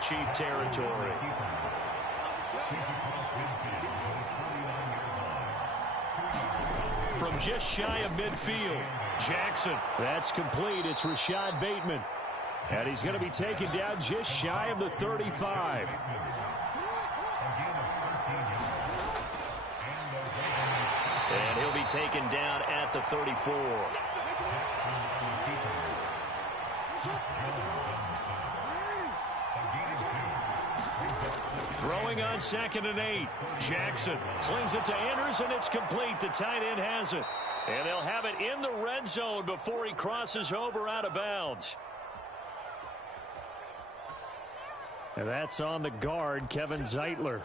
Chief territory. From just shy of midfield, Jackson. That's complete. It's Rashad Bateman. And he's going to be taken down just shy of the 35. And he'll be taken down at the 34. Throwing on 2nd and 8. Jackson slings it to Anders, and it's complete. The tight end has it. And they'll have it in the red zone before he crosses over out of bounds. And that's on the guard, Kevin Zeitler.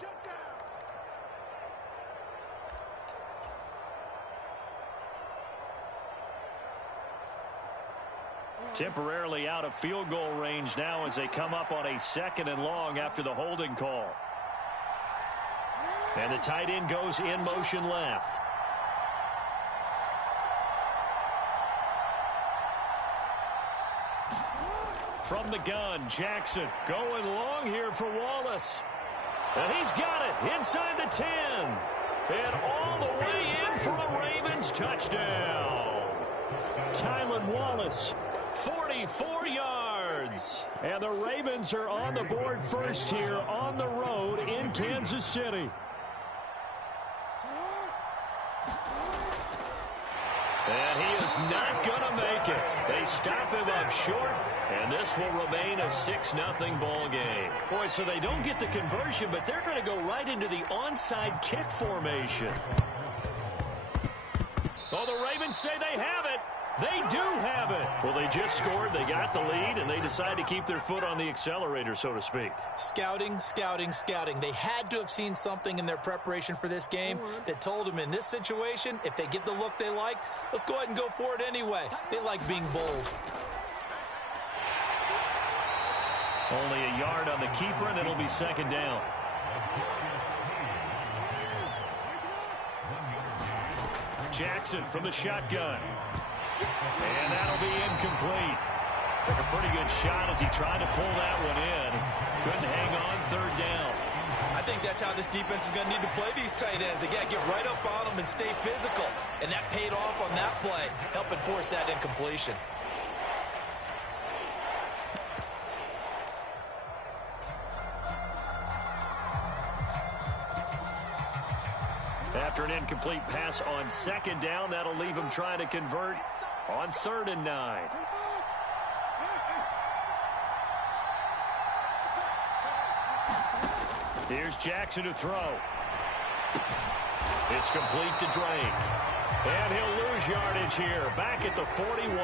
Temporarily out of field goal range now as they come up on a 2nd and long after the holding call. And the tight end goes in motion left. From the gun, Jackson going long here for Wallace. And he's got it inside the 10. And all the way in for a Ravens touchdown. Tylan Wallace, 44 yards. And the Ravens are on the board first here on the road in Kansas City. And he is not going to make it. They stop him up short, and this will remain a 6-0 ball game. Boy, so they don't get the conversion, but they're going to go right into the onside kick formation. Oh, the Ravens say they have it. They do have it. Well, they just scored. They got the lead, and they decide to keep their foot on the accelerator, so to speak. Scouting, scouting, scouting. They had to have seen something in their preparation for this game that told them in this situation, if they get the look they like, let's go ahead and go for it anyway. They like being bold. Only a yard on the keeper, and it'll be 2nd down. Jackson from the shotgun. And that'll be incomplete. Took a pretty good shot as he tried to pull that one in. Couldn't hang on 3rd down. I think that's how this defense is going to need to play these tight ends. They got to get right up on them and stay physical. And that paid off on that play, helping force that incompletion. After an incomplete pass on 2nd down, that'll leave him trying to convert on 3rd and 9. Here's Jackson to throw. It's complete to Drake. And he'll lose yardage here, back at the 41.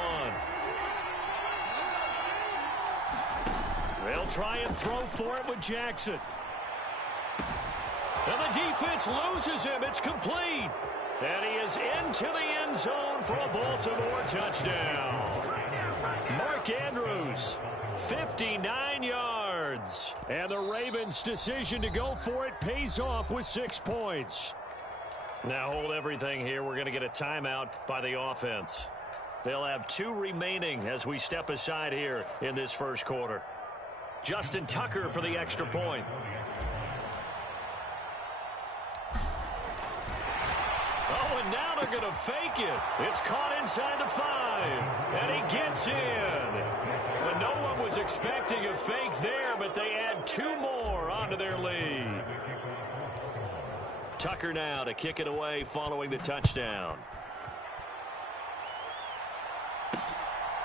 They'll try and throw for it with Jackson. And the defense loses him. It's complete. And he is into the end zone for a Baltimore touchdown. Mark Andrews, 59 yards. And the Ravens' decision to go for it pays off with 6 points. Now hold everything here. We're going to get a timeout by the offense. They'll have 2 remaining as we step aside here in this first quarter. Justin Tucker for the extra point. Oh, and now they're going to fake it. It's caught inside the 5. And he gets in. Well, no one was expecting a fake there, but they add 2 more onto their lead. Tucker now to kick it away following the touchdown.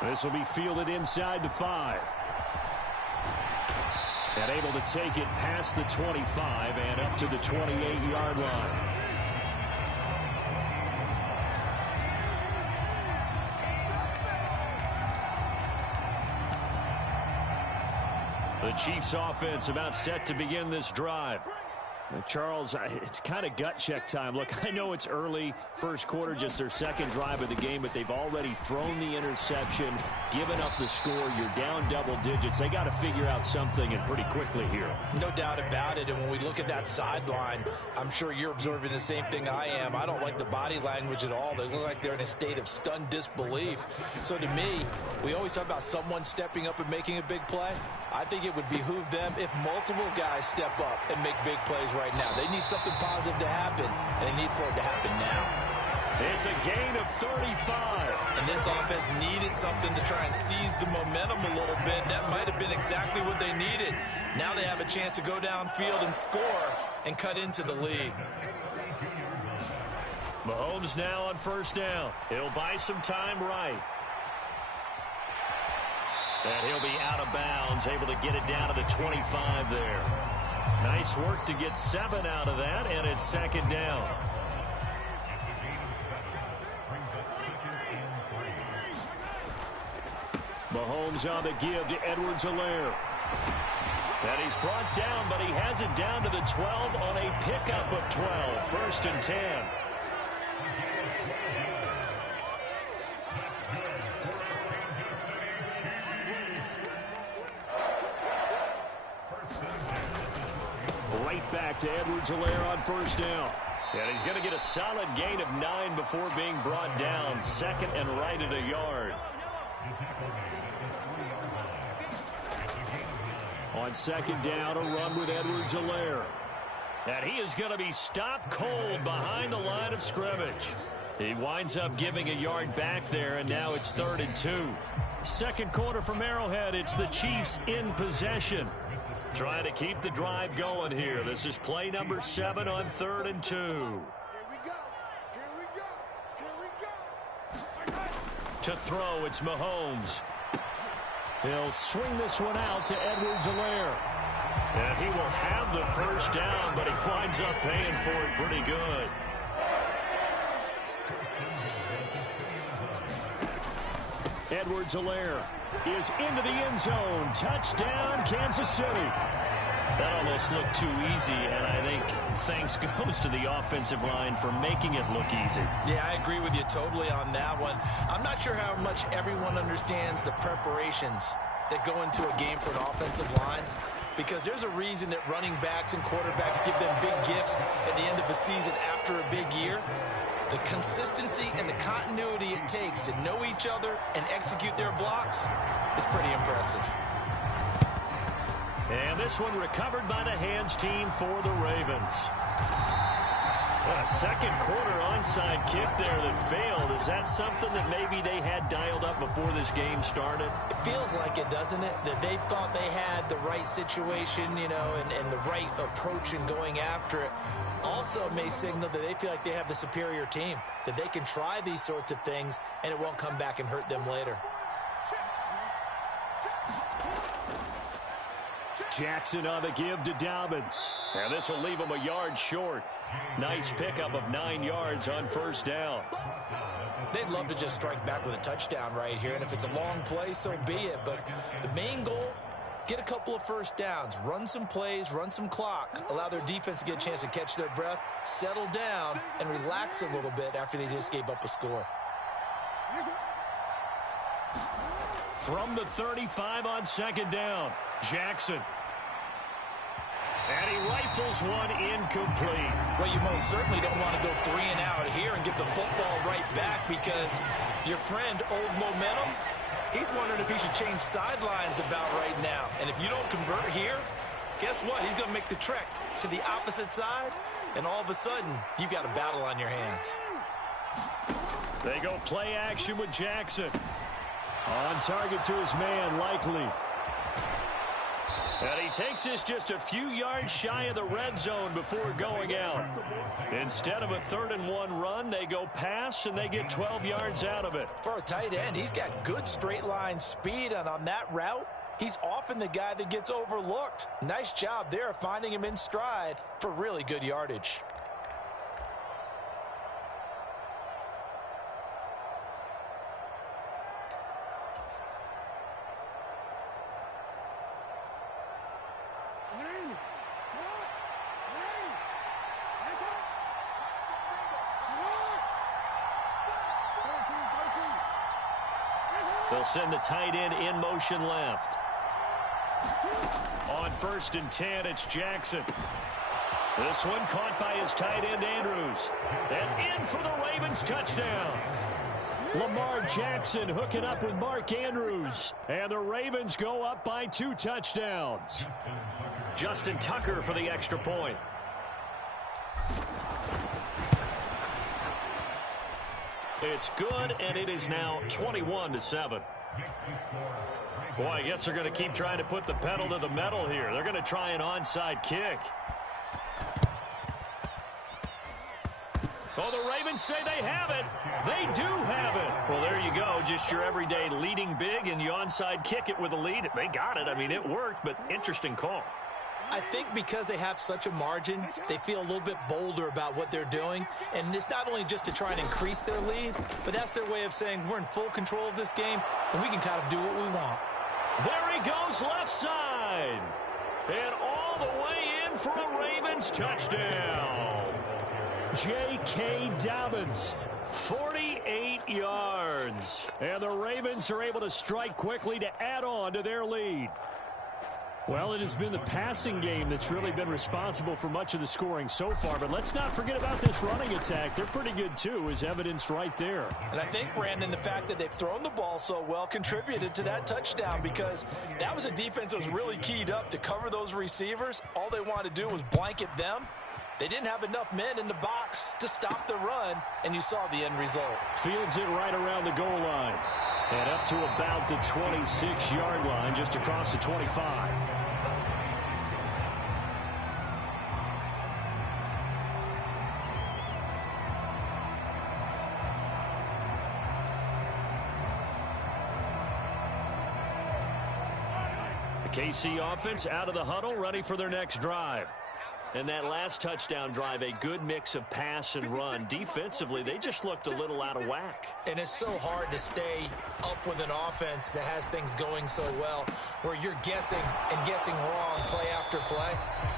This will be fielded inside the 5. And able to take it past the 25 and up to the 28-yard line. The Chiefs offense about set to begin this drive. Charles, it's kind of gut check time. Look, I know it's early, first quarter, just their second drive of the game, but they've already thrown the interception, given up the score. You're down double digits. They got to figure out something, and pretty quickly here. No doubt about it, and when we look at that sideline, I'm sure you're observing the same thing I am. I don't like the body language at all. They look like they're in a state of stunned disbelief. So to me, we always talk about someone stepping up and making a big play. I think it would behoove them if multiple guys step up and make big plays right now. They need something positive to happen, and they need for it to happen now. It's a gain of 35. And this offense needed something to try and seize the momentum a little bit. That might have been exactly what they needed. Now they have a chance to go downfield and score and cut into the lead. Mahomes now on first down. He'll buy some time right. And he'll be out of bounds, able to get it down to the 25 there. Nice work to get 7 out of that, and it's second down. Mahomes on the give to Edwards-Helaire. And he's brought down, but he has it down to the 12 on a pickup of 12. First and 10. Right back to Edwards-Helaire on first down. And he's going to get a solid gain of 9 before being brought down. Second and right at a yard. On second down, a run with Edwards-Helaire. And he is going to be stopped cold behind the line of scrimmage. He winds up giving a yard back there, and now it's 3rd and 2. Second quarter from Arrowhead, it's the Chiefs in possession. Trying to keep the drive going here. This is play number 7 on 3rd and 2. Here we go. Here we go. Here we go. To throw, it's Mahomes. He'll swing this one out to Edwards-Helaire. And he will have the first down, but he winds up paying for it pretty good. Edwards-Helaire is into the end zone. Touchdown, Kansas City. That almost looked too easy, and I think thanks goes to the offensive line for making it look easy. Yeah, I agree with you totally on that one. I'm not sure how much everyone understands the preparations that go into a game for an offensive line, because there's a reason that running backs and quarterbacks give them big gifts at the end of the season after a big year. The consistency and the continuity it takes to know each other and execute their blocks is pretty impressive. And this one recovered by the hands team for the Ravens. A second quarter onside kick there that failed. Is that something that maybe they had dialed up before this game started? It feels like it, doesn't it? That they thought they had the right situation, you know, and the right approach in going after it. Also may signal that they feel like they have the superior team, that they can try these sorts of things and it won't come back and hurt them later. Jackson on the give to Dobbins. And this will leave him a yard short. Nice pickup of 9 yards on first down. They'd love to just strike back with a touchdown right here, and if it's a long play, so be it. But the main goal, get a couple of first downs, run some plays, run some clock, allow their defense to get a chance to catch their breath, settle down, and relax a little bit after they just gave up a score. From the 35 on second down, Jackson. And he rifles one incomplete. Well, you most certainly don't want to go 3 and out here and give the football right back, because your friend, Old Momentum, he's wondering if he should change sidelines about right now. And if you don't convert here, guess what? He's going to make the trek to the opposite side, and all of a sudden, you've got a battle on your hands. They go play action with Jackson. On target to his man, Likely. And he takes this just a few yards shy of the red zone before going out. Instead of a 3rd and 1 run, they go pass, and they get 12 yards out of it. For a tight end, he's got good straight line speed, and on that route, he's often the guy that gets overlooked. Nice job there of finding him in stride for really good yardage. They'll send the tight end in motion left. On 1st and 10, it's Jackson. This one caught by his tight end, Andrews. And in for the Ravens touchdown. Lamar Jackson hooking up with Mark Andrews. And the Ravens go up by 2 touchdowns. Justin Tucker for the extra point. It's good, and it is now 21-7. Boy, I guess they're going to keep trying to put the pedal to the metal here. They're going to try an onside kick. Oh, the Ravens say they have it. They do have it. Well, there you go. Just your everyday leading big, and you onside kick it with a lead. They got it. I mean, it worked, but interesting call. I think because they have such a margin, they feel a little bit bolder about what they're doing. And it's not only just to try and increase their lead, but that's their way of saying we're in full control of this game, and we can kind of do what we want. There he goes left side. And all the way in for a Ravens touchdown. J.K. Dobbins, 48 yards. And the Ravens are able to strike quickly to add on to their lead. Well, it has been the passing game that's really been responsible for much of the scoring so far. But let's not forget about this running attack. They're pretty good, too, as evidenced right there. And I think, Brandon, the fact that they've thrown the ball so well contributed to that touchdown, because that was a defense that was really keyed up to cover those receivers. All they wanted to do was blanket them. They didn't have enough men in the box to stop the run, and you saw the end result. Fields it right around the goal line. And up to about the 26-yard line, just across the 25. The KC offense out of the huddle, ready for their next drive. And that last touchdown drive, a good mix of pass and run. Defensively, they just looked a little out of whack. And it's so hard to stay up with an offense that has things going so well, where you're guessing and guessing wrong play after play.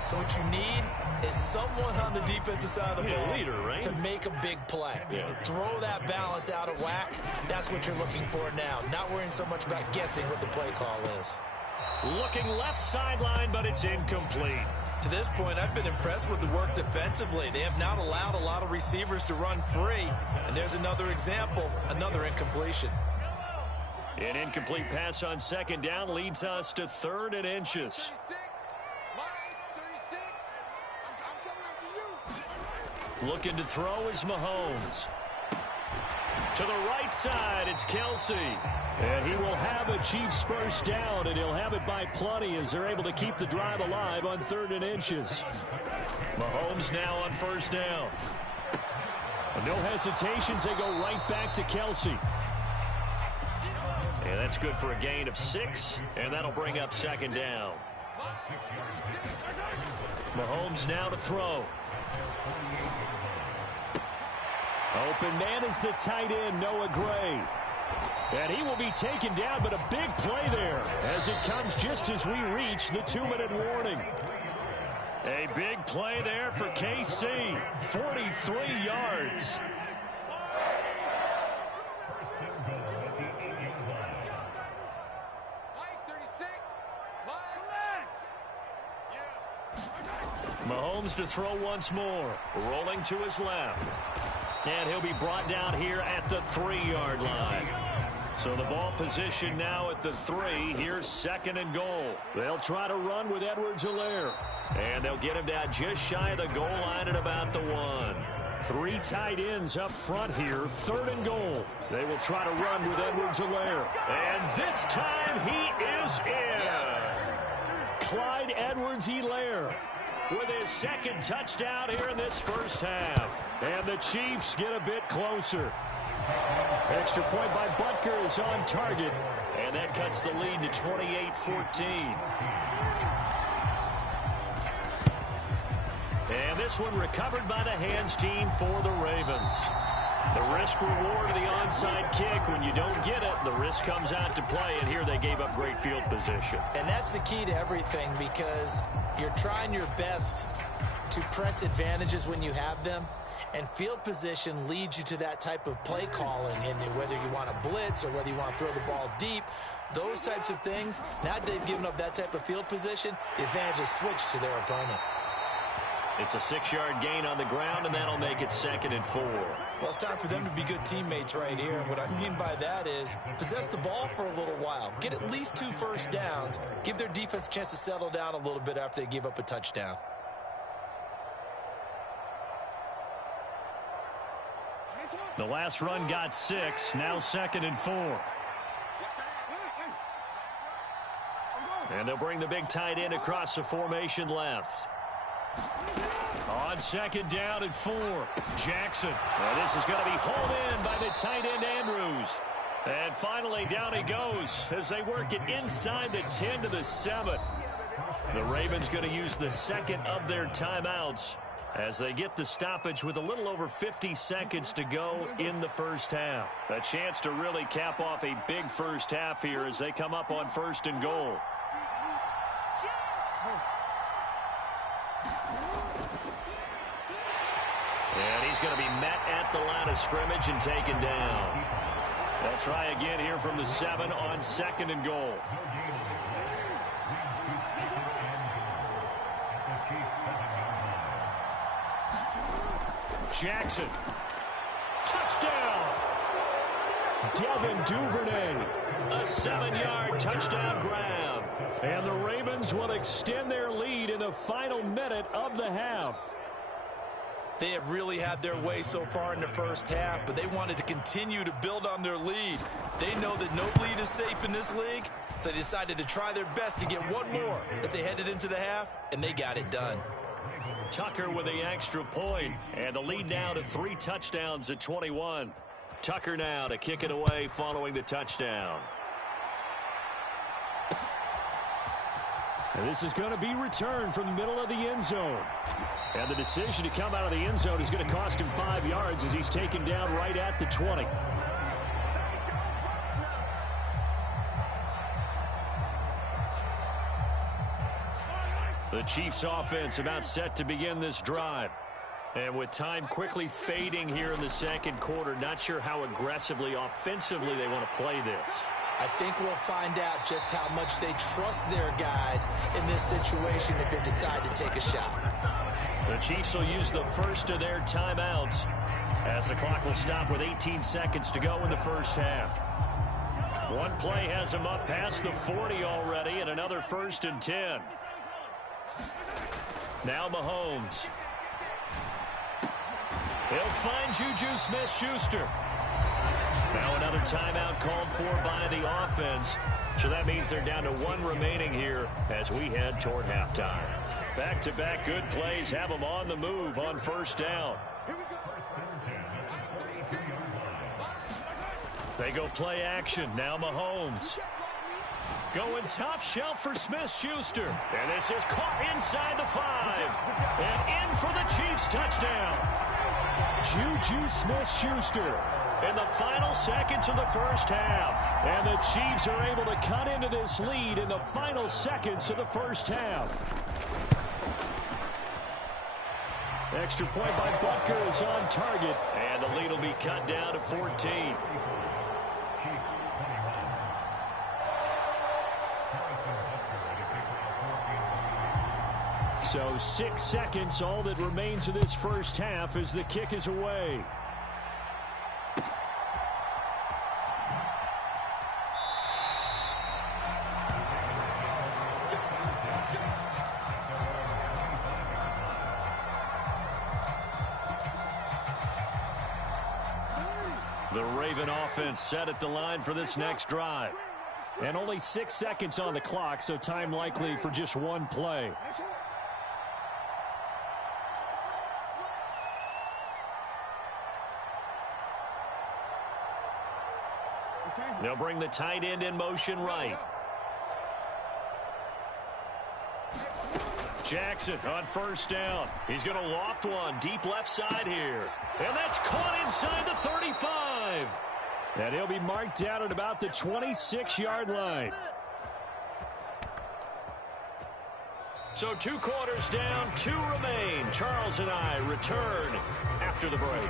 So what you need is someone on the defensive side of the ball leader, right? to make a big play. Yeah. Throw that balance out of whack. That's what you're looking for now. Not worrying so much about guessing what the play call is. Looking left sideline, but it's incomplete. To this point, I've been impressed with the work defensively. They have not allowed a lot of receivers to run free. And there's another example, another incompletion. An incomplete pass on 2nd down leads us to 3rd and inches. Looking to throw is Mahomes. To the right side, it's Kelsey. And he will have a Chiefs first down, and he'll have it by plenty as they're able to keep the drive alive on 3rd and inches. Mahomes now on 1st down. And no hesitations, they go right back to Kelsey. And that's good for a gain of 6, and that'll bring up 2nd down. Mahomes now to throw. Open man is the tight end, Noah Gray. And he will be taken down, but a big play there as it comes just as we reach the 2-minute warning. A big play there for KC, 43 yards. Mahomes to throw once more, rolling to his left. And he'll be brought down here at the 3-yard line. So the ball position now at the 3. Here's 2nd and goal. They'll try to run with Edwards-Helaire. And they'll get him down just shy of the goal line at about the 1. 3 tight ends up front here. 3rd and goal. They will try to run with Edwards-Helaire. And this time he is in. Yes. Clyde Edwards-Helaire with his 2nd touchdown here in this first half. And the Chiefs get a bit closer. Extra point by Butker is on target. And that cuts the lead to 28-14. And this one recovered by the hands team for the Ravens. The risk reward of the onside kick. When you don't get it, the risk comes out to play. And here they gave up great field position. And that's the key to everything, because you're trying your best to press advantages when you have them. And field position leads you to that type of play calling, and whether you want to blitz or whether you want to throw the ball deep, those types of things. Now they've given up that type of field position, the advantage is switched to their opponent. It's a 6-yard gain on the ground, and that'll make it 2nd and 4. Well, it's time for them to be good teammates right here. And what I mean by that is possess the ball for a little while. Get at least 2 first downs. Give their defense a chance to settle down a little bit after they give up a touchdown. The last run got 6. Now 2nd and 4. And they'll bring the big tight end across the formation left. On 2nd down and 4, Jackson. Well, this is going to be hauled in by the tight end, Andrews. And finally, down he goes as they work it inside the 10 to the 7. The Ravens going to use the 2nd of their timeouts as they get the stoppage with a little over 50 seconds to go in the first half. A chance to really cap off a big first half here as they come up on 1st and goal. And he's going to be met at the line of scrimmage and taken down. They'll try again here from the 7 on 2nd and goal. Jackson. Touchdown. Devin Duvernay. A 7-yard touchdown grab. And the Ravens will extend their lead in the final minute of the half. They have really had their way so far in the first half, but they wanted to continue to build on their lead. They know that no lead is safe in this league, so they decided to try their best to get one more as they headed into the half, and they got it done. Tucker with the extra point, and the lead now to 3 touchdowns at 21. Tucker now to kick it away following the touchdown. And this is going to be returned from the middle of the end zone. And the decision to come out of the end zone is going to cost him 5 yards as he's taken down right at the 20. The Chiefs offense about set to begin this drive. And with time quickly fading here in the second quarter, not sure how aggressively, offensively they want to play this. I think we'll find out just how much they trust their guys in this situation if they decide to take a shot. The Chiefs will use the first of their timeouts as the clock will stop with 18 seconds to go in the first half. One play has them up past the 40 already, and another 1st and 10. Now Mahomes. He'll find Juju Smith-Schuster. Now another timeout called for by the offense. So that means they're down to 1 remaining here as we head toward halftime. Back-to-back good plays have them on the move on 1st down. They go play action. Now Mahomes. Going top shelf for Smith-Schuster. And this is caught inside the 5. And in for the Chiefs touchdown. Juju Smith-Schuster in the final seconds of the first half. And the Chiefs are able to cut into this lead in the final seconds of the first half. Extra point by Butker is on target. And the lead will be cut down to 14. So 6 seconds, all that remains of this first half as the kick is away. The Raven offense set at the line for this next drive. And only 6 seconds on the clock, so time likely for just one play. They'll bring the tight end in motion right. Jackson on 1st down. He's going to loft one deep left side here. And that's caught inside the 35. And he'll be marked down at about the 26-yard line. So 2 quarters down, 2 remain. Charles and I return after the break.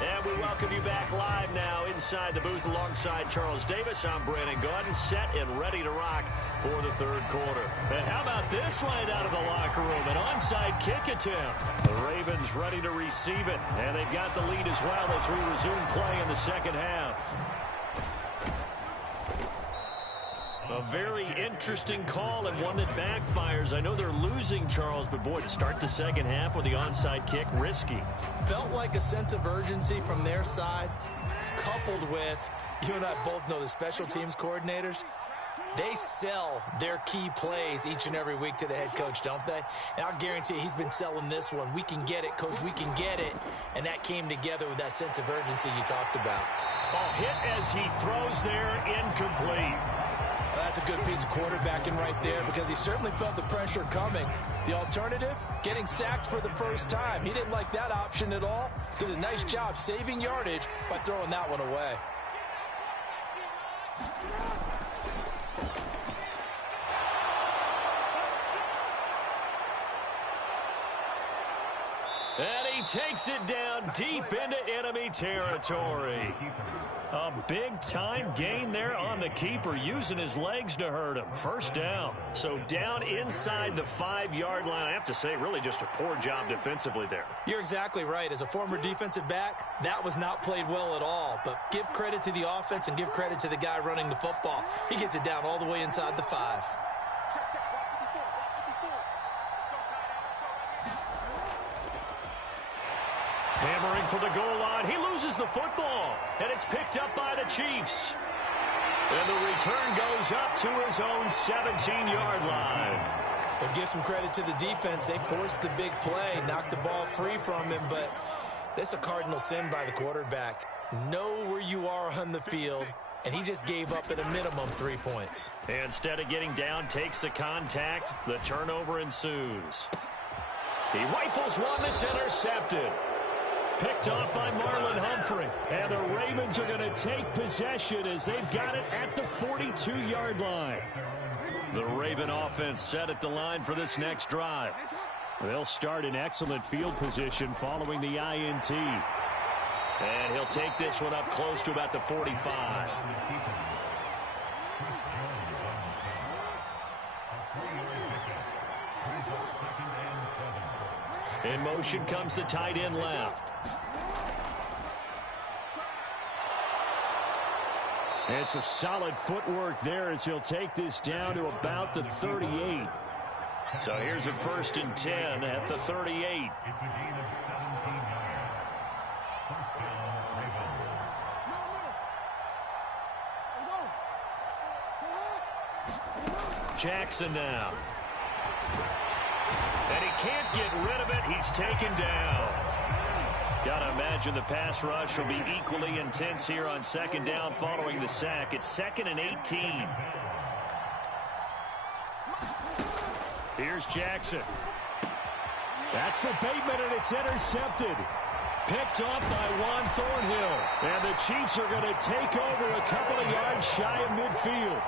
And we welcome you back live now inside the booth alongside Charles Davis. I'm Brandon Gaudin, set and ready to rock for the 3rd quarter. And how about this right out of the locker room? An onside kick attempt. The Ravens ready to receive it. And they've got the lead as well as we resume play in the 2nd half. A very interesting call and one that backfires. I know they're losing, Charles, but boy, to start the 2nd half with the onside kick, risky. Felt like a sense of urgency from their side, coupled with, you and I both know the special teams coordinators, they sell their key plays each and every week to the head coach, don't they? And I'll guarantee you he's been selling this one. We can get it, coach, we can get it. And that came together with that sense of urgency you talked about. A hit as he throws there, incomplete. Well, that's a good piece of quarterbacking right there because he certainly felt the pressure coming. The alternative, getting sacked for the first time. He didn't like that option at all. Did a nice job saving yardage by throwing that one away. And he takes it down deep into enemy territory. A big-time gain there on the keeper, using his legs to hurt him. First down. So down inside the 5-yard line. I have to say, really just a poor job defensively there. You're exactly right. As a former defensive back, that was not played well at all. But give credit to the offense and give credit to the guy running the football. He gets it down all the way inside the 5. Hammering for the goal line. He loses the football. And it's picked up by the Chiefs. And the return goes up to his own 17-yard line. But give some credit to the defense. They forced the big play, knocked the ball free from him. But this is a cardinal sin by the quarterback. Know where you are on the field. And he just gave up at a minimum 3 points. And instead of getting down, takes the contact. The turnover ensues. He rifles one that's intercepted. Picked off by Marlon Humphrey. And the Ravens are going to take possession as they've got it at the 42-yard line. The Raven offense set at the line for this next drive. They'll start in excellent field position following the INT. And he'll take this one up close to about the 45. In motion comes the tight end left. And some solid footwork there as he'll take this down to about the 38. So here's a 1st and 10 at the 38. Jackson now. And he can't get rid of it. He's taken down. Gotta imagine the pass rush will be equally intense here on 2nd down following the sack. It's 2nd and 18. Here's Jackson. That's for Bateman, and it's intercepted. Picked off by Juan Thornhill. And the Chiefs are going to take over a couple of yards shy of midfield.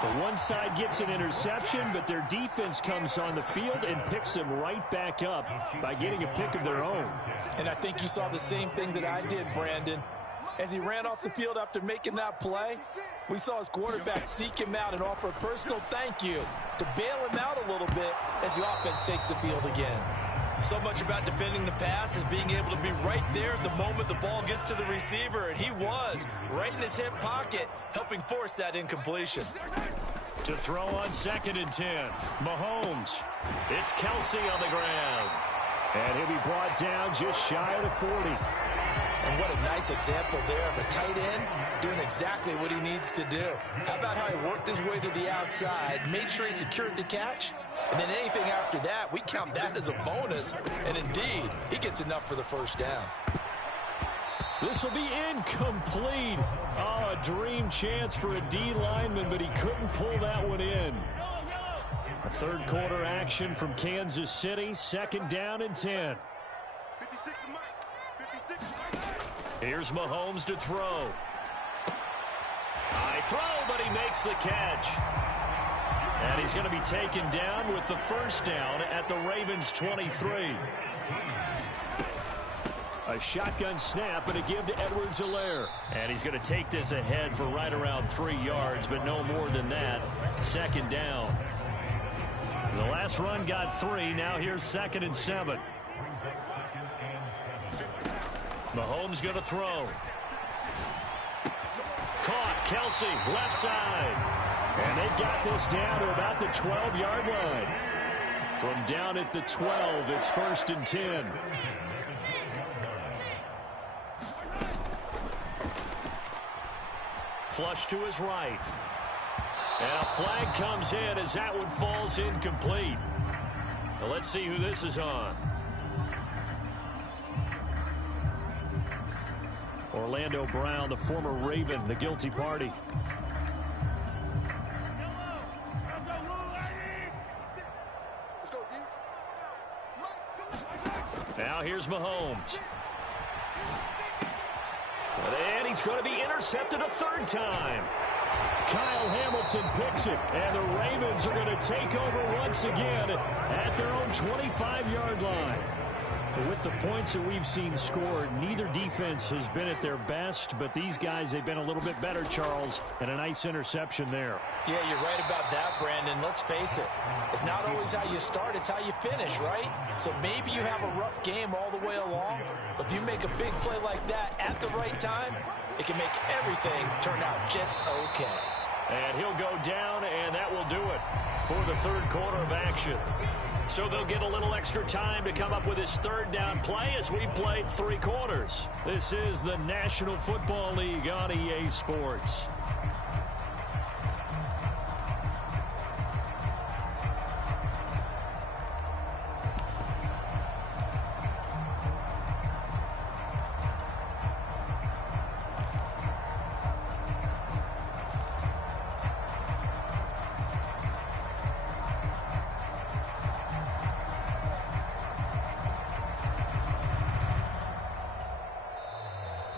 The one side gets an interception, but their defense comes on the field and picks them right back up by getting a pick of their own. And I think you saw the same thing that I did, Brandon. As he ran off the field after making that play, we saw his quarterback seek him out and offer a personal thank you to bail him out a little bit as the offense takes the field again. So much about defending the pass is being able to be right there at the moment the ball gets to the receiver, and he was right in his hip pocket, helping force that incompletion. To throw on 2nd and 10, Mahomes. It's Kelsey on the ground. And he'll be brought down just shy of the 40. And what a nice example there of a tight end doing exactly what he needs to do. How about how he worked his way to the outside, made sure he secured the catch, and then anything after that, we count that as a bonus. And indeed, he gets enough for the 1st down. This will be incomplete. Oh, a dream chance for a D lineman, but he couldn't pull that one in. A 3rd quarter action from Kansas City. 2nd down and 10. Here's Mahomes to throw. High throw, but he makes the catch. And he's going to be taken down with the first down at the Ravens' 23. A shotgun snap and a give to Edwards-Helaire. And he's going to take this ahead for right around 3 yards, but no more than that. Second down. The last run got 3. Now here's 2nd and 7. Mahomes going to throw. Caught. Kelsey, left side. And they've got this down to about the 12-yard line. From down at the 12, it's 1st and 10. Flush to his right. And a flag comes in as that one falls incomplete. Now let's see who this is on. Orlando Brown, the former Raven, the guilty party. Now here's Mahomes. And he's going to be intercepted a 3rd time. Kyle Hamilton picks it, and the Ravens are going to take over once again at their own 25-yard line. But with the points that we've seen scored, neither defense has been at their best, but these guys, they've been a little bit better, Charles, and a nice interception there. Yeah, you're right about that, Brandon. Let's face it. It's not always how you start, it's how you finish, right? So maybe you have a rough game all the way along, but if you make a big play like that at the right time, it can make everything turn out just okay. And he'll go down, and that will do it for the 3rd quarter of action. So they'll get a little extra time to come up with his 3rd down play as we've played 3 quarters. This is the National Football League on EA Sports.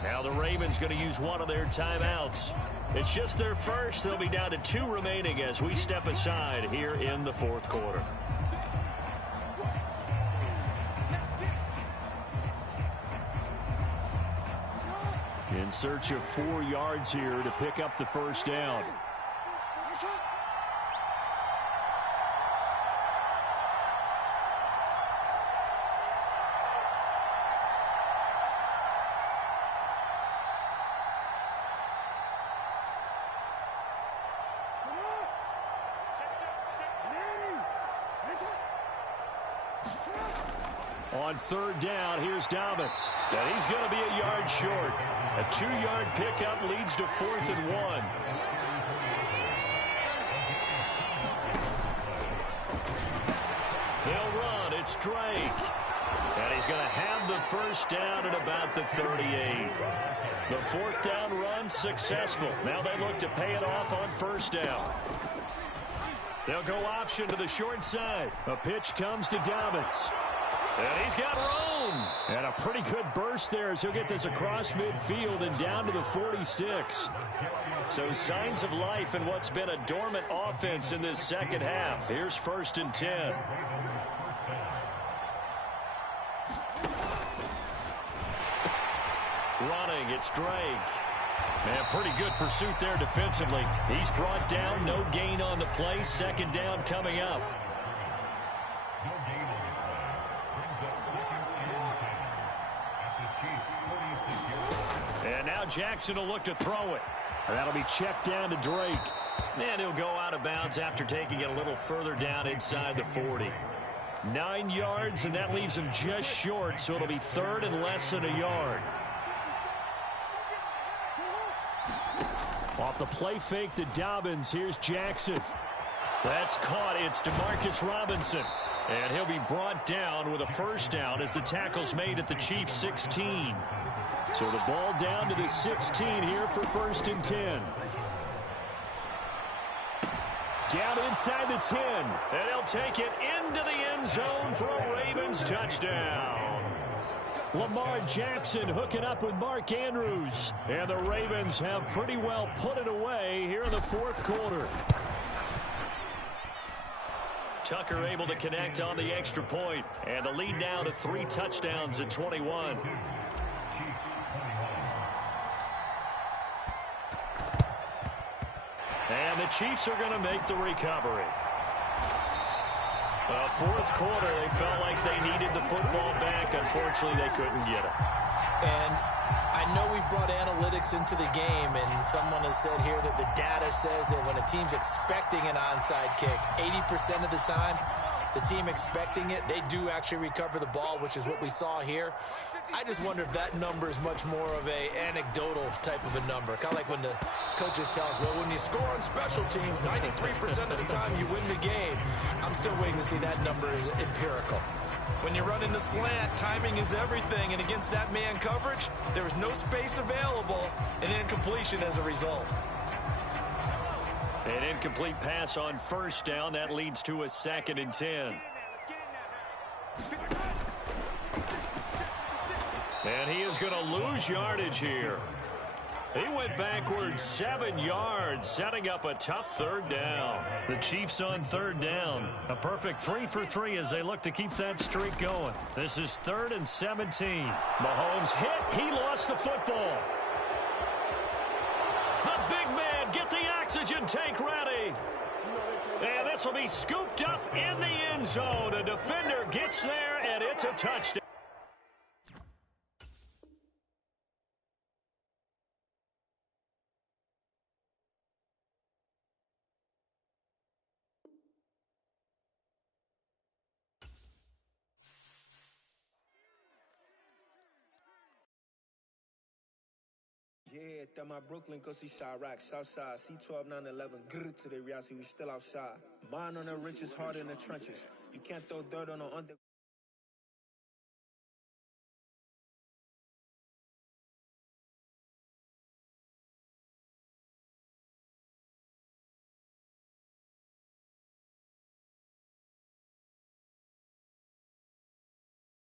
Now the Ravens going to use one of their timeouts. It's just their first. They'll be down to 2 remaining as we step aside here in the 4th quarter. In search of 4 yards here to pick up the first down. On 3rd down, here's Dobbins. And he's going to be a yard short. A 2-yard pickup leads to 4th and 1. They'll run. It's Drake. And he's going to have the first down at about the 38. The 4th down run successful. Now they look to pay it off on 1st down. They'll go option to the short side. A pitch comes to Dobbins. And he's got room. And a pretty good burst there as he'll get this across midfield and down to the 46. So signs of life in what's been a dormant offense in this 2nd half. Here's 1st and 10. Running, it's Drake. Man, pretty good pursuit there defensively. He's brought down, no gain on the play. 2nd down coming up. And now Jackson will look to throw it. And that'll be checked down to Drake. And he'll go out of bounds after taking it a little further down inside the 40. 9 yards, and that leaves him just short, so it'll be 3rd and less than a yard. Off the play fake to Dobbins, here's Jackson. That's caught. It's DeMarcus Robinson. And he'll be brought down with a first down as the tackle's made at the Chiefs' 16. So the ball down to the 16 here for 1st and 10. Down inside the 10. And they'll take it into the end zone for a Ravens touchdown. Lamar Jackson hooking up with Mark Andrews. And the Ravens have pretty well put it away here in the 4th quarter. Tucker able to connect on the extra point. And the lead now to 3 touchdowns at 21. And the Chiefs are going to make the recovery. Fourth quarter, they felt like they needed the football back. Unfortunately, they couldn't get it. And I know we brought analytics into the game, and someone has said here that the data says that when a team's expecting an onside kick, 80% of the time, the team expecting it, they do actually recover the ball, which is what we saw here. I just wonder if that number is much more of a anecdotal type of a number. Kind of like when the coaches tell us, well, when you score on special teams, 93% of the time you win the game. I'm still waiting to see that number is empirical. When you run into slant, timing is everything, and against that man coverage, there was no space available, and incompletion as a result. An incomplete pass on first down. That leads to a 2nd and 10. And he is going to lose yardage here. He went backwards 7 yards, setting up a tough 3rd down. The Chiefs on 3rd down. A perfect 3 for 3 as they look to keep that streak going. This is 3rd and 17. Mahomes hit. He lost the football. The big man, get the oxygen tank ready. And this will be scooped up in the end zone. A defender gets there, and it's a touchdown. Yeah, that my Brooklyn, go see Chirac, Southside, C12, 911, grrr to the reality, we still outside. Mine on the richest, heart in the trenches. You can't throw dirt on the under.